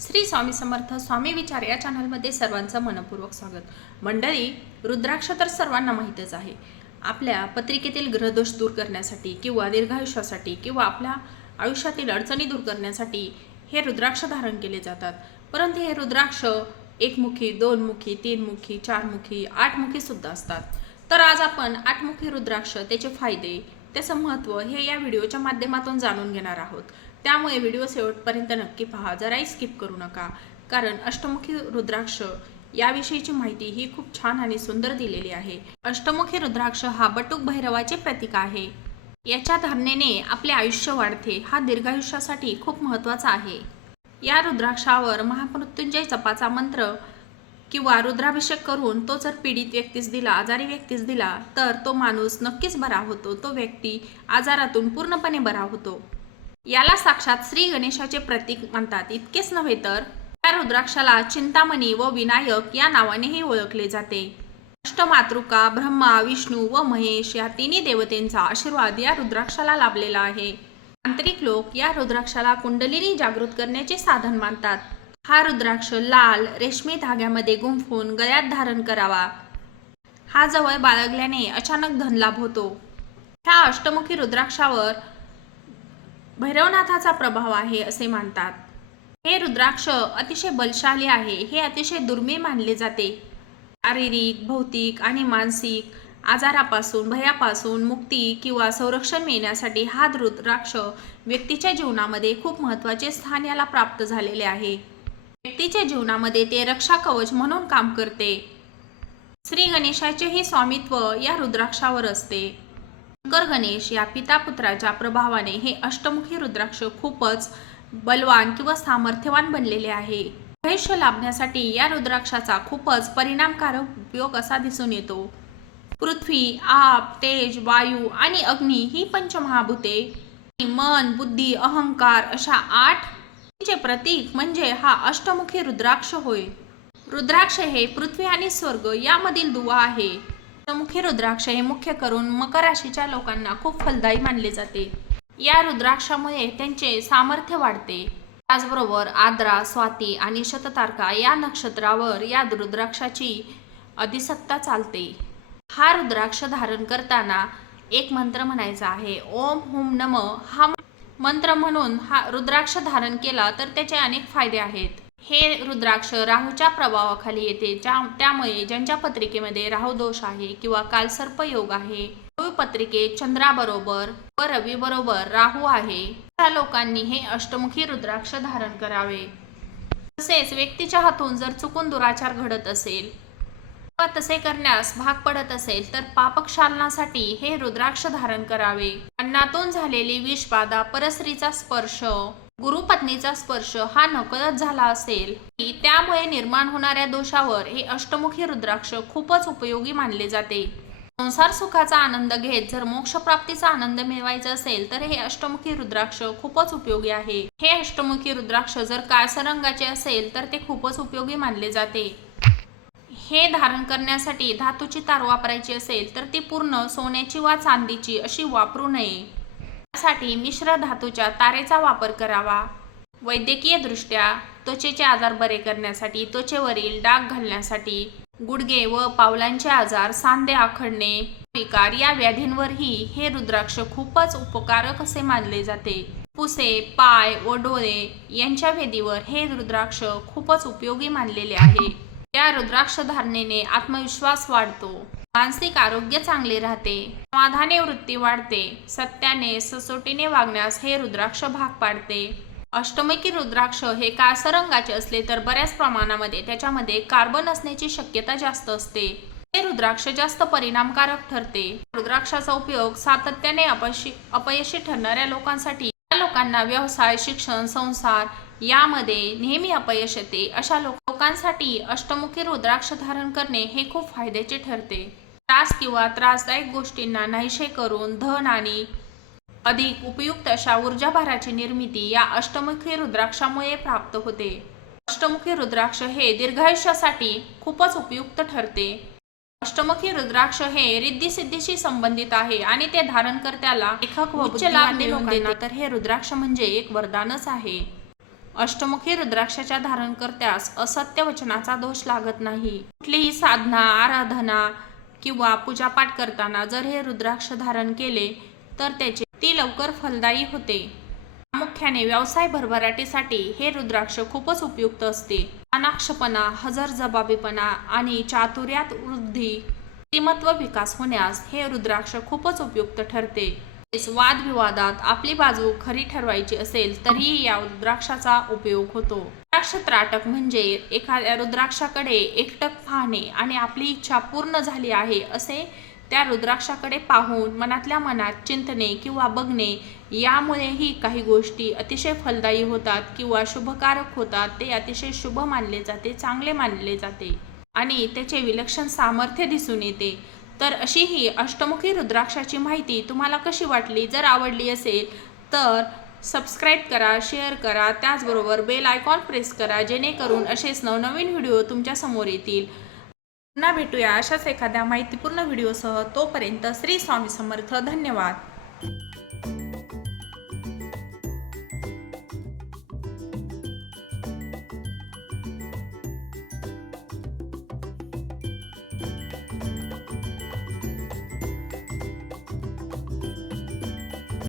श्री स्वामी समर्थ स्वामी विचार या चॅनलमध्ये सर्वांचं मनपूर्वक स्वागत. मंडळी रुद्राक्ष तर सर्वांना माहीतच आहे. आपल्या पत्रिकेतील ग्रहदोष दूर करण्यासाठी किंवा दीर्घायुष्यासाठी किंवा आपल्या आयुष्यातील अडचणी दूर करण्यासाठी हे रुद्राक्ष धारण केले जातात. परंतु हे रुद्राक्ष एकमुखी दोनमुखी तीनमुखी चारमुखी आठमुखीसुद्धा असतात. तर आज आपण आठमुखी रुद्राक्ष त्याचे फायदे त्याचं महत्त्व हे या व्हिडिओच्या माध्यमातून जाणून घेणार आहोत. त्यामुळे व्हिडिओ शेवटपर्यंत नक्की पहा. जराही स्किप करू नका. कारण अष्टमुखी रुद्राक्ष याविषयीची माहिती ही खूप छान आणि सुंदर दिलेली आहे. अष्टमुखी रुद्राक्ष हा बटुक भैरवाचे प्रतीक आहे. याच्या धारणेने आपले आयुष्य वाढते. हा दीर्घायुष्यासाठी खूप महत्त्वाचा आहे. या रुद्राक्षावर महामृत्युंजय जपाचा मंत्र किंवा रुद्राभिषेक करून तो जर पीडित व्यक्तीस दिला आजारी व्यक्तीस दिला तर तो माणूस नक्कीच बरा होतो. तो व्यक्ती आजारातून पूर्णपणे बरा होतो. याला साक्षात श्री गणेशाचे प्रतीक म्हणतात. इतकेच नव्हे तर या रुद्राक्षाला चिंतामणी व विनायक या नावानेही ओळखले जाते. अष्टमातृका ब्रह्मा विष्णू व महेश या तिन्ही देवतेंचा आशीर्वाद या रुद्राक्षाला लाभलेला आहे. तांत्रिक लोक या रुद्राक्षाला कुंडलिनी जागृत करण्याचे साधन मानतात. हा रुद्राक्ष लाल रेशमी धाग्यामध्ये गुंफून गळ्यात धारण करावा. हा जवळ बाळगल्याने अचानक धनलाभ होतो. ह्या अष्टमुखी रुद्राक्षावर भैरवनाथाचा प्रभाव आहे असे मानतात. हे रुद्राक्ष अतिशय बलशाली आहे हे अतिशय दुर्मिळ मानले जाते. शारीरिक भौतिक आणि मानसिक आजारापासून भयापासून मुक्ती किंवा संरक्षण मिळण्यासाठी हा रुद्राक्ष व्यक्तीच्या जीवनामध्ये खूप महत्त्वाचे स्थान याला प्राप्त झालेले आहे. व्यक्तीच्या जीवनामध्ये ते रक्षा कवच म्हणून काम करते. श्री गणेशाचेही स्वामित्व या रुद्राक्षावर असते. शंकर गणेश या पिता पुत्राच्या प्रभावाने हे अष्टमुखी रुद्राक्ष खूपच बलवान किंवा सामर्थ्यवान बनलेले आहे. आयुष्य लाभण्यासाठी या रुद्राक्षाचा खूपच परिणामकारक उपयोग असा दिसून येतो. पृथ्वी आप तेज वायू आणि अग्नी ही पंचमहाभूते. मन बुद्धी अहंकार अशा आठ चे प्रतीक म्हणजे हा अष्टमुखी रुद्राक्ष होय. रुद्राक्ष हे पृथ्वी आणि स्वर्ग यामधील दुवा आहे. अष्टमुखी रुद्राक्ष हे मुख्य करून मकर राशीच्या लोकांना खूप फलदायी मानले जाते. या रुद्राक्षामुळे त्यांचे सामर्थ्य वाढते. त्याचबरोबर आद्रा स्वाती आणि शततारका या नक्षत्रावर या रुद्राक्षाची अधिसत्ता चालते. हा रुद्राक्ष धारण करताना एक मंत्र म्हणायचा आहे. ओम हुम नम हा मंत्र म्हणून हा रुद्राक्ष धारण केला तर त्याचे अनेक फायदे आहेत. हे रुद्राक्ष राहूच्या प्रभावाखाली येते. ज्या त्यामुळे ज्यांच्या पत्रिकेमध्ये राहू दोष आहे किंवा कालसर्प योग आहे पत्रिकेत चंद्राबरोबर व रवी बरोबर राहू आहे. त्या लोकांनी हे अष्टमुखी रुद्राक्ष धारण करावे. तसेच व्यक्तीच्या हातून जर चुकून दुराचार घडत असेल किंवा तसे करण्यास भाग पडत असेल तर पापक्षालनासाठी हे रुद्राक्ष धारण करावे. अन्नातून झालेली विषबाधा परस्त्रीचा स्पर्श गुरुपत्नीचा स्पर्श हा नकळत झाला असेल. की त्यामुळे निर्माण होणाऱ्या दोषावर हे अष्टमुखी रुद्राक्ष खूपच उपयोगी मानले जाते. संसार सुखाचा आनंद घेत जर मोक्षप्राप्तीचा आनंद मिळवायचा असेल तर हे अष्टमुखी रुद्राक्ष खूपच उपयोगी आहे. हे अष्टमुखी रुद्राक्ष जर काळसरंगाचे असेल तर ते खूपच उपयोगी मानले जाते. हे धारण करण्यासाठी धातूची तार वापरायची असेल तर ती पूर्ण सोन्याची वा चांदीची अशी वापरू नये. त्यासाठी मिश्र धातूच्या तारेचा वापर करावा. वैद्यकीयदृष्ट्या त्वचेचे आजार बरे करण्यासाठी त्वचेवरील डाग घालण्यासाठी गुडघे व पावलांचे आजार सांधे आखडणे विकार या व्याधींवरही हे रुद्राक्ष खूपच उपकारक असे मानले जाते. पुसे पाय व डोळे यांच्या वेदीवर हे रुद्राक्ष खूपच उपयोगी मानलेले आहे. या रुद्राक्ष धारणेने आत्मविश्वास वाढतो. मानसिक आरोग्य चांगले राहते. समाधाने वृत्ती वाढते. सत्याने ससोटीने वागण्यास हे रुद्राक्ष भाग पाडते. अष्टमुखी रुद्राक्ष हे काळसर रंगाचे असले तर बऱ्याच प्रमाणामध्ये त्याच्यामध्ये कार्बन असण्याची शक्यता जास्त असते. हे रुद्राक्ष जास्त परिणामकारक ठरते. रुद्राक्षाचा उपयोग सातत्याने अपयशी अपयशी ठरणाऱ्या लोकांसाठी. या लोकांना व्यवसाय शिक्षण संसार यामध्ये नेहमी अपयश येते अशा लोक लोकांसाठी अष्टमुखी रुद्राक्ष धारण करणे हे खूप फायद्याचे ठरते. त्रास किंवा त्रासदायक गोष्टींना नाहीशे करून धन आणि अधिक उपयुक्त अशा ऊर्जाभाराची निर्मिती या अष्टमुखी रुद्राक्षामुळे प्राप्त होते. अष्टमुखी रुद्राक्ष हे दीर्घायुष्यासाठी खूपच उपयुक्त ठरते. अष्टमुखी रुद्राक्ष हे रिद्धी सिद्धीशी संबंधित आहे आणि ते धारणकर्त्याला लेखक व उच्च लाभ लोकांना तर हे रुद्राक्ष म्हणजे एक वरदानच आहे. अष्टमुखी रुद्राक्षाच्या धारणकर्त्यास असत्य वचनाचा दोष लागत नाही. कुठलीही साधना आराधना किंवा पूजापाठ करताना जर हे रुद्राक्ष धारण केले तर त्याचे ती लवकर फलदायी होते. प्रामुख्याने व्यवसाय भरभराटीसाठी हे रुद्राक्ष खूपच उपयुक्त असते. अनाक्षपणा हजर जबाबीपणा आणि चातुर्यात वृद्धी व्यक्तिमत्व विकास होण्यास हे रुद्राक्ष खूपच उपयुक्त ठरते. वादविवादात आपली बाजू खरी ठरवायची असेल तरीही या रुद्राक्षाचा उपयोग होतो. रुद्राक्ष त्राटक म्हणजे एखाद्या रुद्राक्षाकडे एकटक पाहणे आणि आपली इच्छा पूर्ण झाली आहे असे त्या रुद्राक्षाकडे पाहून मनातल्या मनात चिंतने किंवा बघणे यामुळेही काही गोष्टी अतिशय फलदायी होतात किंवा शुभकारक होतात. ते अतिशय शुभ मानले जाते चांगले मानले जाते आणि त्याचे विलक्षण सामर्थ्य दिसून येते. तर अशी ही अष्टमुखी रुद्राक्षाची माहिती तुम्हाला कशी वाटली जर आवडली असेल तर सबस्क्राईब करा शेअर करा त्याचबरोबर बेल आयकॉन प्रेस करा जेणेकरून असेच नवनवीन व्हिडिओ तुमच्यासमोर येतील. पुन्हा भेटूया अशाच एखाद्या माहितीपूर्ण व्हिडिओसह तोपर्यंत श्री स्वामी समर्थ. धन्यवाद.